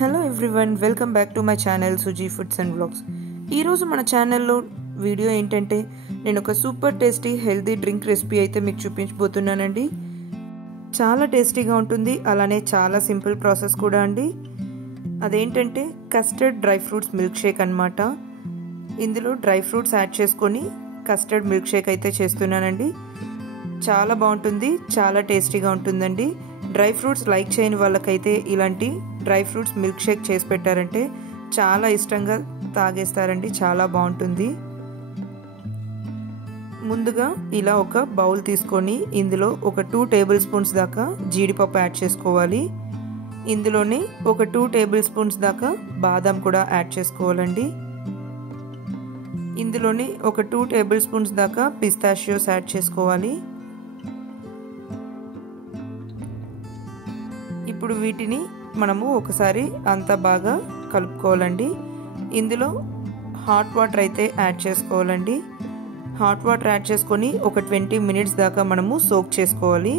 Hello everyone, welcome back to my channel Suji foods and vlogs. ఈరోజు మన ఛానల్లో video ఏంటంటే నేను ఒక super tasty healthy drink recipe అయితే మీకు చూపించబోతున్నానండి. చాలా టేస్టీగా ఉంటుంది, అలానే చాలా సింపుల్ ప్రాసెస్ కూడా అండి. అదేంటంటే custard dry fruits milk shake అన్నమాట. ఇందులో డ్రై ఫ్రూట్స్ యాడ్ చేసుకొని కస్టర్డ్ మిల్క్ షేక్ అయితే చేస్తున్నానండి. చాలా బాగుంటుంది, చాలా టేస్టీగా ఉంటుందండి. డ్రై ఫ్రూట్స్ లైక్ చేయని వాళ్ళకైతే ఇలాంటి డ్రై ఫ్రూట్స్ మిల్క్ షేక్ చేసి పెట్టారంటే చాలా ఇష్టంగా తాగేస్తారండి. చాలా బాగుంటుంది. ముందుగా ఇలా ఒక బౌల్ తీసుకొని ఇందులో ఒక 2 టేబుల్ స్పూన్స్ దాకా జీడిపప్పు యాడ్ చేసుకోవాలి. ఇందులోనే ఒక 2 టేబుల్ స్పూన్స్ దాకా బాదం కూడా యాడ్ చేసుకోవాలండి. ఇందులోనే ఒక 2 టేబుల్ స్పూన్స్ దాకా పిస్తాషియోస్ యాడ్ చేసుకోవాలి. ఇప్పుడు వీటిని మనము ఒకసారి అంతా బాగా కలుపుకోవాలండి. ఇందులో హాట్ వాటర్ అయితే యాడ్ చేసుకోవాలండి. హాట్ వాటర్ యాడ్ చేసుకొని ఒక 20 మినిట్స్ దాకా మనము సోక్ చేసుకోవాలి.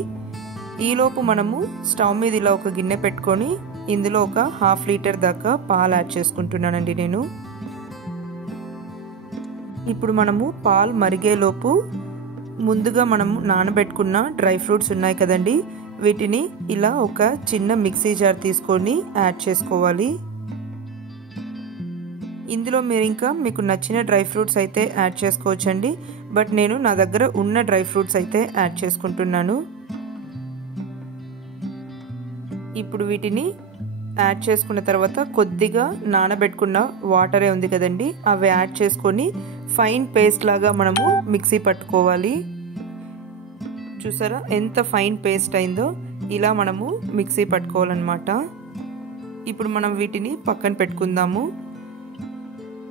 ఈలోపు మనము స్టవ్ మీద ఇలా ఒక గిన్నె పెట్టుకొని ఇందులో ఒక 1/2 లీటర్ దాకా పాలు యాడ్ చేసుకుంటున్నానండి నేను. ఇప్పుడు మనము పాలు మరిగేలోపు ముందుగా మనము నానబెట్టుకున్న డ్రై ఫ్రూట్స్ ఉన్నాయి కదండి, వీటిని ఇలా ఒక చిన్న మిక్సీ జార్ తీసుకొని యాడ్ చేసుకోవాలి. ఇందులో మీరు ఇంకా మీకు నచ్చిన డ్రై ఫ్రూట్స్ అయితే యాడ్ చేసుకోవచ్చండి. బట్ నేను నా దగ్గర ఉన్న డ్రై ఫ్రూట్స్ అయితే యాడ్ చేసుకుంటున్నాను. ఇప్పుడు వీటిని యాడ్ చేసుకున్న తర్వాత కొద్దిగా నానబెట్టుకున్న వాటరే ఉంది కదండి, అవి యాడ్ చేసుకొని ఫైన్ పేస్ట్ లాగా మనము మిక్సీ పట్టుకోవాలి. చూసారా ఎంత ఫైన్ పేస్ట్ అయిందో, ఇలా మనము మిక్సీ పట్టుకోవాలన్నమాట. ఇప్పుడు మనం వీటిని పక్కన పెట్టుకుందాము.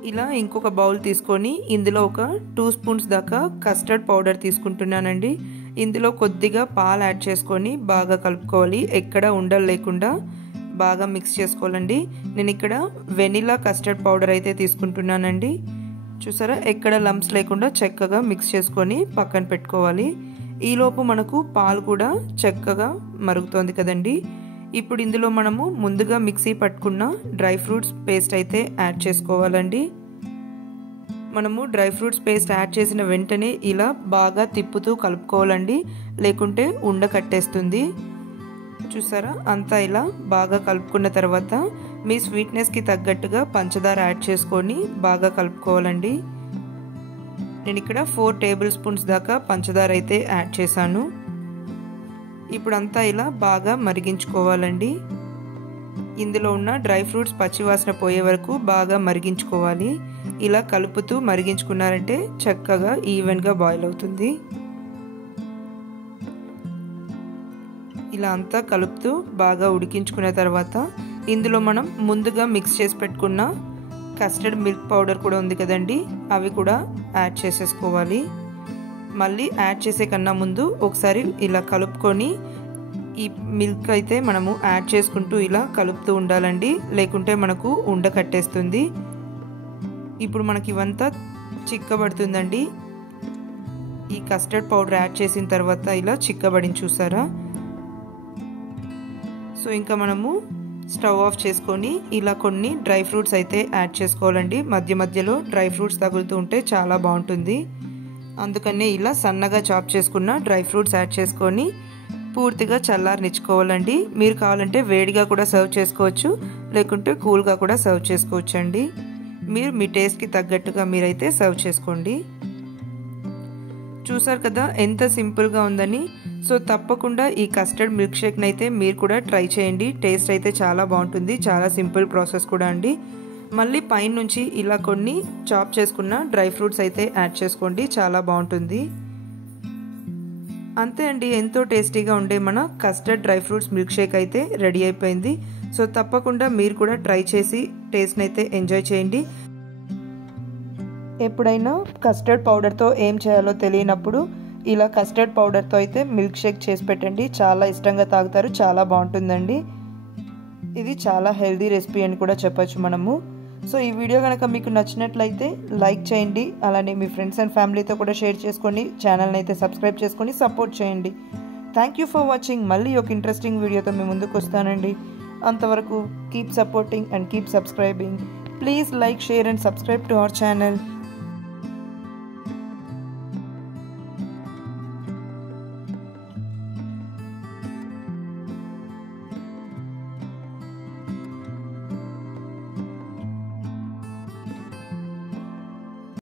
ఇలా ఇంకొక బౌల్ తీసుకొని ఇందులో ఒక 2 స్పూన్స్ దాకా కస్టర్డ్ పౌడర్ తీసుకుంటున్నానండి. ఇందులో కొద్దిగా పాలు యాడ్ చేసుకొని బాగా కలుపుకోవాలి. ఎక్కడ ఉండలు లేకుండా బాగా మిక్స్ చేసుకోవాలండి. నేను ఇక్కడ వెనిలా కస్టర్డ్ పౌడర్ అయితే తీసుకుంటున్నానండి. చూసారా ఎక్కడ లంప్స్ లేకుండా చక్కగా మిక్స్ చేసుకొని పక్కన పెట్టుకోవాలి. ఈలోపు మనకు పాలు కూడా చక్కగా మరుగుతోంది కదండి. ఇప్పుడు ఇందులో మనము ముందుగా మిక్సీ పట్టుకున్న డ్రై ఫ్రూట్స్ పేస్ట్ అయితే యాడ్ చేసుకోవాలండి. మనము డ్రై ఫ్రూట్స్ పేస్ట్ యాడ్ చేసిన వెంటనే ఇలా బాగా తిప్పుతూ కలుపుకోవాలండి, లేకుంటే ఉండ కట్టేస్తుంది. చూసారా అంతా ఇలా బాగా కలుపుకున్న తర్వాత మీ స్వీట్నెస్కి తగ్గట్టుగా పంచదార యాడ్ చేసుకొని బాగా కలుపుకోవాలండి. నేను ఇక్కడ 4 టేబుల్ స్పూన్స్ దాకా పంచదార అయితే యాడ్ చేశాను. ఇప్పుడు అంతా ఇలా బాగా మరిగించుకోవాలండి. ఇందులో ఉన్న డ్రై ఫ్రూట్స్ పచ్చివాసన పోయే వరకు బాగా మరిగించుకోవాలి. ఇలా కలుపుతూ మరిగించుకున్నారంటే చక్కగా ఈవెన్గా బాయిల్ అవుతుంది. ఇలా అంతా కలుపుతూ బాగా ఉడికించుకున్న తర్వాత ఇందులో మనం ముందుగా మిక్స్ చేసి పెట్టుకున్న కస్టర్డ్ మిల్క్ పౌడర్ కూడా ఉంది కదండి, అవి కూడా యాడ్ చేసేసుకోవాలి. మళ్ళీ యాడ్ చేసే కన్నా ముందు ఒకసారి ఇలా కలుపుకొని ఈ మిల్క్ అయితే మనము యాడ్ చేసుకుంటూ ఇలా కలుపుతూ ఉండాలండి, లేకుంటే మనకు ఉండ కట్టేస్తుంది. ఇప్పుడు మనకి ఇవంతా చిక్కబడుతుందండి. ఈ కస్టర్డ్ పౌడర్ యాడ్ చేసిన తర్వాత ఇలా చిక్కబడిని చూసారా. సో ఇంకా మనము స్టవ్ ఆఫ్ చేసుకొని ఇలా కొన్ని డ్రై ఫ్రూట్స్ అయితే యాడ్ చేసుకోవాలండి. మధ్య మధ్యలో డ్రై ఫ్రూట్స్ తగులుతూ ఉంటే చాలా బాగుంటుంది. అందుకనే ఇలా సన్నగా చాప్ చేసుకున్న డ్రై ఫ్రూట్స్ యాడ్ చేసుకొని పూర్తిగా చల్లారనిచ్చుకోవాలండి. మీరు కావాలంటే వేడిగా కూడా సర్వ్ చేసుకోవచ్చు, లేకుంటే కూల్గా కూడా సర్వ్ చేసుకోవచ్చు అండి. మీరు మీ టేస్ట్కి తగ్గట్టుగా మీరైతే సర్వ్ చేసుకోండి. చూసారు కదా ఎంత సింపుల్గా ఉందని. సో తప్పకుండా ఈ కస్టర్డ్ మిల్క్ షేక్ని అయితే మీరు కూడా ట్రై చేయండి. టేస్ట్ అయితే చాలా బాగుంటుంది. చాలా సింపుల్ ప్రాసెస్ కూడా అండి. మళ్ళీ పైన నుంచి ఇలా కొన్ని చాప్ చేసుకున్న డ్రై ఫ్రూట్స్ అయితే యాడ్ చేసుకోండి, చాలా బాగుంటుంది. అంతే అండి, ఎంతో టేస్టీగా ఉండే మన custard dry fruits milk shake అయితే రెడీ అయిపోయింది. సో తప్పకుండా మీరు కూడా ట్రై చేసి టేస్ట్ని అయితే ఎంజాయ్ చేయండి. ఎప్పుడైనా కస్టర్డ్ పౌడర్తో ఏం చేయాలో తెలియనప్పుడు ఇలా కస్టర్డ్ పౌడర్తో అయితే మిల్క్ షేక్ చేసి పెట్టండి, చాలా ఇష్టంగా తాగుతారు. చాలా బాగుంటుందండి. ఇది చాలా హెల్దీ రెసిపీ అని కూడా చెప్పచ్చు మనము. సో ఈ వీడియో కనుక మీకు నచ్చినట్లయితే లైక్ చేయండి, అలానే మీ ఫ్రెండ్స్ అండ్ ఫ్యామిలీతో కూడా షేర్ చేసుకొని ఛానల్ని అయితే సబ్స్క్రైబ్ చేసుకొని సపోర్ట్ చేయండి. Thank you for watching. మళ్ళీ ఒక ఇంట్రెస్టింగ్ వీడియోతో మీ ముందుకు వస్తానండి. అంతవరకు keep supporting and keep subscribing. Please like, share and subscribe to our channel.